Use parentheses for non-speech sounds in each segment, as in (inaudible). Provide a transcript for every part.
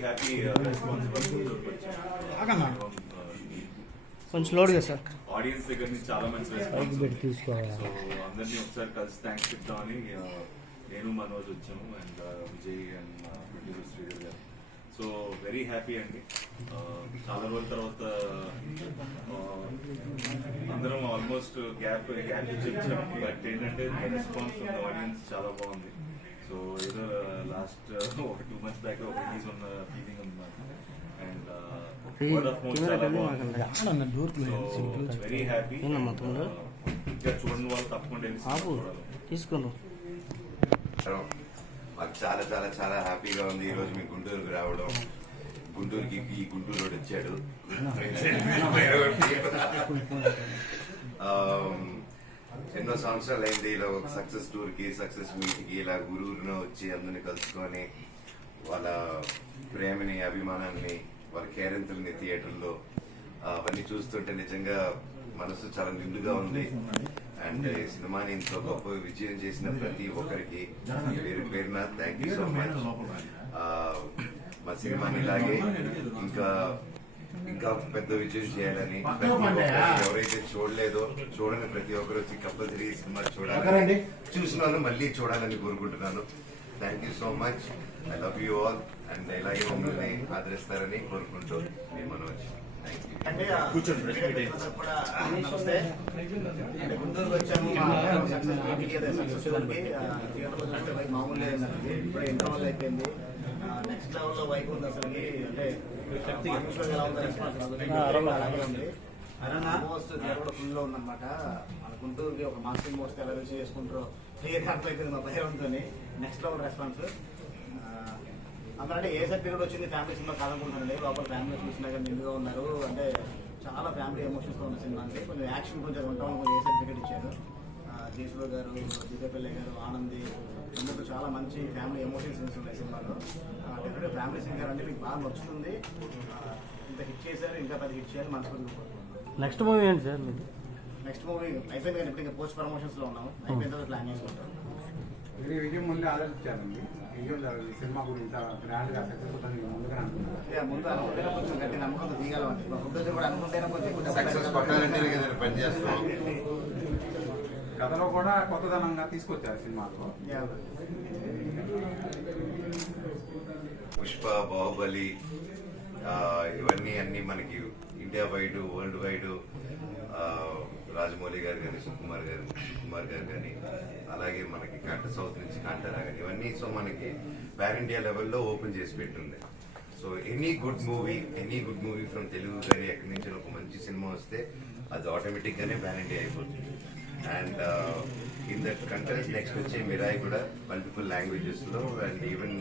Happy response కొంచెం load చేస్తా audience దగ్గర నుంచి చాలా మంచి రెస్పాన్స్ సో అందరినీ ఒకసారి కలిసి థ్యాంక్స్ చెప్తామని ఆ, నేను మనోజ్ వచ్చాము and Vijay and producer Sridhar garu. So very happy అండి. చాలా రోజుల తర్వాత అందరం ఆల్మోస్ట్ గ్యాప్ గ్యాప్ ఇచ్చి వచ్చాం బట్ ఏంటంటే రెస్పాన్స్ ఫ్రమ్ ద ఆడియన్స్ చాలా బాగుంది. సో ఏదో లాస్ట్ (laughs) ఒక టూ మంత్స్ బ్యాక్ ఒక రిలీజ్ ఉన్న ఫీలింగ్ ఉంది నాకు అండ్ వర్డ్ ఆఫ్ మౌత్ చాలా బాగుంది. So very happy? ఇంకా చూడండి వాళ్ళు తప్పకుండా వెళ్ళి నమస్కారం. మాకు చాలా చాలా చాలా హ్యాపీగా ఉంది ఈ రోజు మీ గుంటూరుకి రావడం. గుంటూరుకి ఈ గుంటూరు వచ్చాడు. (laughs) ఎన్నో సంవత్సరాలు అయింది ఇలా ఒక సక్సెస్ టూర్కి సక్సెస్ మీట్కి ఇలా గురువును వచ్చి అందరిని కలుసుకొని వాళ్ళ ప్రేమని అభిమానాన్ని వాళ్ళ కేరింతల్ని థియేటర్లో అవన్నీ చూస్తుంటే నిజంగా మనసు చాలా నిండుగా ఉంది. అండ్ ఈ సినిమాని ఇంత గొప్ప విజయం చేసిన ప్రతి ఒక్కరికి పేరు పేరున థ్యాంక్ యూ సో మచ్ మా సినిమాని ఇలాగే ఇంకా ఇంకా పెద్ద విజయం చేయాలని ఎవరైతే చూడలేదో చూడని ప్రతి ఒక్కరు వచ్చి కంపల్సరీ ఈ సినిమా చూడాలని చూసిన వాళ్ళు మళ్ళీ చూడాలని కోరుకుంటున్నాను. Thank you so much I love you all and ఇలాగే మమ్మల్ని ఆదరిస్తారని కోరుకుంటూ మీ మనోజ్. గుంటూరుకి వచ్చాము. మామూలు లేదండి ఇప్పుడు ఇంటర్వల్ అయిపోయింది. నెక్స్ట్ లెవెల్లో వైపు ఉంది అసలుకి. అంటే మార్కెట్ ఉంది ఉందన్నమాట మన గుంటూరుకి ఒక మాస్టింగ్ వస్తే ఎలా రిసీవ్ చేసుకుంటారో క్లియర్ అర్థమైపోయింది మా భయంతో నెక్స్ట్ లెవెల్ రెస్పాన్స్ అందుకంటే ఏ సర్టిఫికేట్ వచ్చింది ఫ్యామిలీ సినిమా కాదనుకుంటున్నాను లోపల ఫ్యామిలీ చూసినా కానీ నిండుగా ఉన్నారు అంటే చాలా ఫ్యామిలీ ఎమోషన్స్తో ఉన్న సినిమా అంటే కొంచెం యాక్షన్ కొంచెం ఉంటాం కొంచెం ఏ సర్టిఫికేట్ ఇచ్చారు జేసులో గారు దిగ్గపల్లి గారు ఆనంది చాలా మంచి ఫ్యామిలీ ఎమోషన్స్ సీన్స్ ఉన్నాయి సినిమాలో. డెఫినెట్ ఫ్యామిలీ సింగర్ అంటే మీకు బాగా నచ్చుతుంది. ఇంత హిట్ చేశారు ఇంకా పెద్ద హిట్ చేయాలి కోరుకుంటున్నాను. నెక్స్ట్ మూవీ ఏంటి సార్ మీది? నెక్స్ట్ మూవీ అయిపోయింది కానీ ఇప్పుడు ఇంకా పోస్ట్ ప్రమోషన్స్లో ఉన్నాము. అయిపోయిన తర్వాత ప్లాన్ చేసుకుంటాం. మీరు విజయం ముందే ఆలోచించారండి. విజయం ఈ సినిమా గురించి ఇంత గ్రాండ్గా సక్సెస్ అవుతుంది ముందుగా అనుకున్నారు? ఇక ముందు అనుకుంటేనే కొంచెం గట్టి నమ్మకం దిగాలంటే మా ప్రొడ్యూసర్ కూడా అనుకుంటేనే కొంచెం సక్సెస్ పనిచేస్తాం కథలో కూడా కొత్తదనంగా తీసుకొచ్చారు సినిమాలో. పుష్ప బాహుబలి ఆ, ఇవన్నీ అన్ని మనకి ఇండియా వైడ్ వరల్డ్ వైడ్ ఆ, రాజమౌళి గారు కానీ సుకుమార్ గారు సుకుమార్ గారు కానీ అలాగే మనకి కాంట సౌత్ నుంచి కాంటారా కానీ ఇవన్నీ సో మనకి పాన్ ఇండియా లెవెల్లో ఓపెన్ చేసి పెట్టుంది. So any good movie any good movie from Telugu కానీ ఎక్కడి నుంచి ఒక మంచి సినిమా వస్తే అది ఆటోమేటిక్ గానే పాన్ ఇండియా అయిపోతుంది. And in that countries next వచ్చే మిరాయి కూడా మల్టిపుల్ లాంగ్వేజెస్లో and even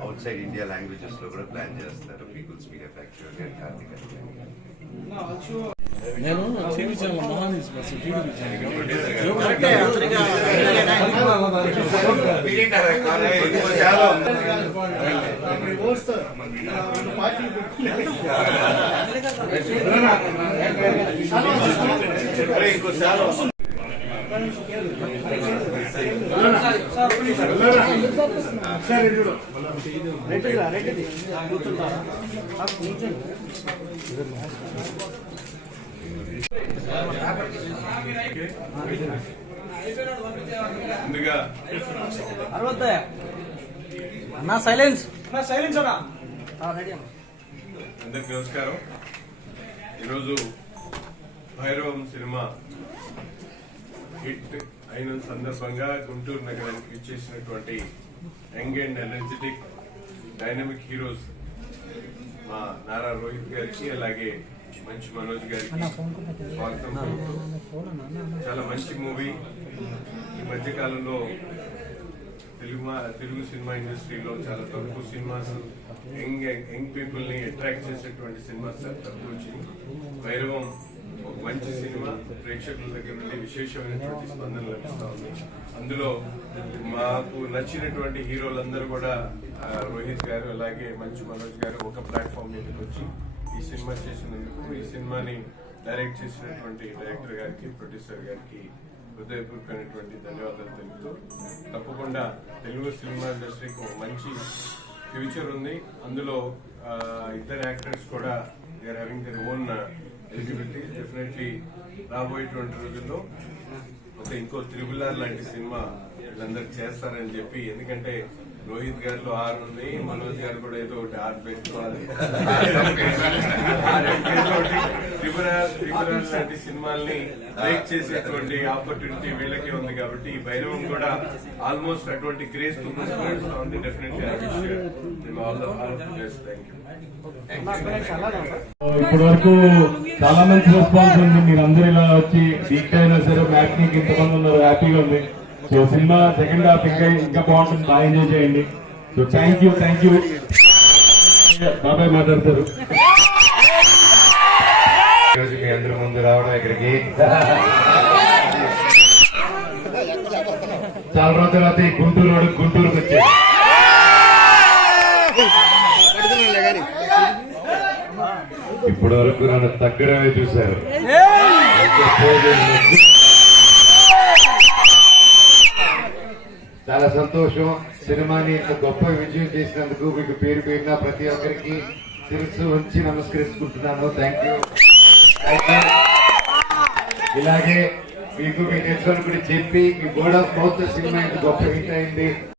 outside India లాంగ్వేజెస్లో కూడా ప్లాన్ చేస్తారు పీపుల్ స్పీక్ ఫ్యాక్చర్ కానీ కార్తిక్ నేను టీవీ ఛానల్ మహాన్ కూర్చోండి ముందుగా అరవద్దయ్య అన్నా సైలెన్స్ సైలెన్స్ అన్నా. అందరికి నమస్కారం. ఈరోజు భైరవం సినిమా హిట్ అయిన సందర్భంగా గుంటూరు నగరానికి ఇచ్చేసినటువంటి young and energetic dynamic heroes మా నారా రోహిత్ గారికి అలాగే మంచి మనోజ్ గారికి స్వాగతం. చాలా మంచి మూవీ. ఈ మధ్య కాలంలో తెలుగు తెలుగు సినిమా ఇండస్ట్రీలో చాలా తక్కువ సినిమాస్ యంగ్ యంగ్ పీపుల్ని అట్రాక్ట్ చేసేటువంటి సినిమాస్ చాలా తక్కువ వచ్చింది భైరవం ఒక మంచి సినిమా. ప్రేక్షకుల దగ్గర నుండి విశేషమైనటువంటి స్పందన లభిస్తా ఉంది. అందులో మాకు నచ్చినటువంటి హీరోలందరూ కూడా రోహిత్ గారు అలాగే మంచు మనోజ్ గారు ఒక ప్లాట్ఫామ్ మీదకి వచ్చి ఈ సినిమా చేసినందుకు ఈ సినిమాని డైరెక్ట్ చేసినటువంటి డైరెక్టర్ గారికి ప్రొడ్యూసర్ గారికి హృదయపూర్వకమైనటువంటి ధన్యవాదాలు తెలుపుతూ తప్పకుండా తెలుగు సినిమా ఇండస్ట్రీకి ఒక మంచి ఫ్యూచర్ ఉంది. అందులో ఇద్దరు యాక్టర్స్ కూడా they are having their own eligibility definitely రాబోయేటువంటి రోజుల్లో ఒక ఇంకో ఆర్ లాంటి సినిమా వీళ్ళందరూ చేస్తారని చెప్పి ఎందుకంటే రోహిత్ గారిలో ఆరు ఉంది మనోజ్ గారు కూడా ఏదో ఒకటి ఆరు పెట్టుకోవాలి. ఆరు ఎంపీలు లాంటి సినిమాల్ని బ్రేక్ చేసేటువంటి ఆపర్చునిటీ వీళ్ళకే ఉంది కాబట్టి ఈ భైరవం కూడా ఆల్మోస్ట్ అటువంటి క్రేజ్తో ఉంది డెఫినెట్లీ ఇప్పటి వరకు చాలా మంచి రెస్పాన్స్ ఉంది. మీరు అందరు ఇలా వచ్చి వీక్ అయినా సరే మ్యాట్నిక్ ఇంతమంది ఉన్నారు హ్యాపీగా ఉంది. సో సినిమా సెకండ్ హాఫ్ ఇంకా ఇంకా బాగుంటుంది. బాగా ఎంజాయ్ చేయండి. So thank you thank you బాబాయ్ మాట్లాడతారు. ఈరోజు మీ అందరి ముందు రావడం ఇక్కడికి. చాలా రోజుల తర్వాత ఈ గుంటూరు వాడు గుంటూరుకి వచ్చాడు ఇప్పటి వరకు నన్ను తగ్గడమే చూశారు. చాలా సంతోషం. సినిమాని ఇంత గొప్ప విజయం చేసినందుకు మీకు పేరు పేరున ప్రతి ఒక్కరికి శిరస్సు వచ్చి నమస్కరించుకుంటున్నాను. థ్యాంక్ యూ ఇలాగే మీకు మీ తెలిసిన చెప్పి మీ బోర్డ్ ఆఫ్ మౌత్ సినిమా ఇంత గొప్ప హిట్ అయింది.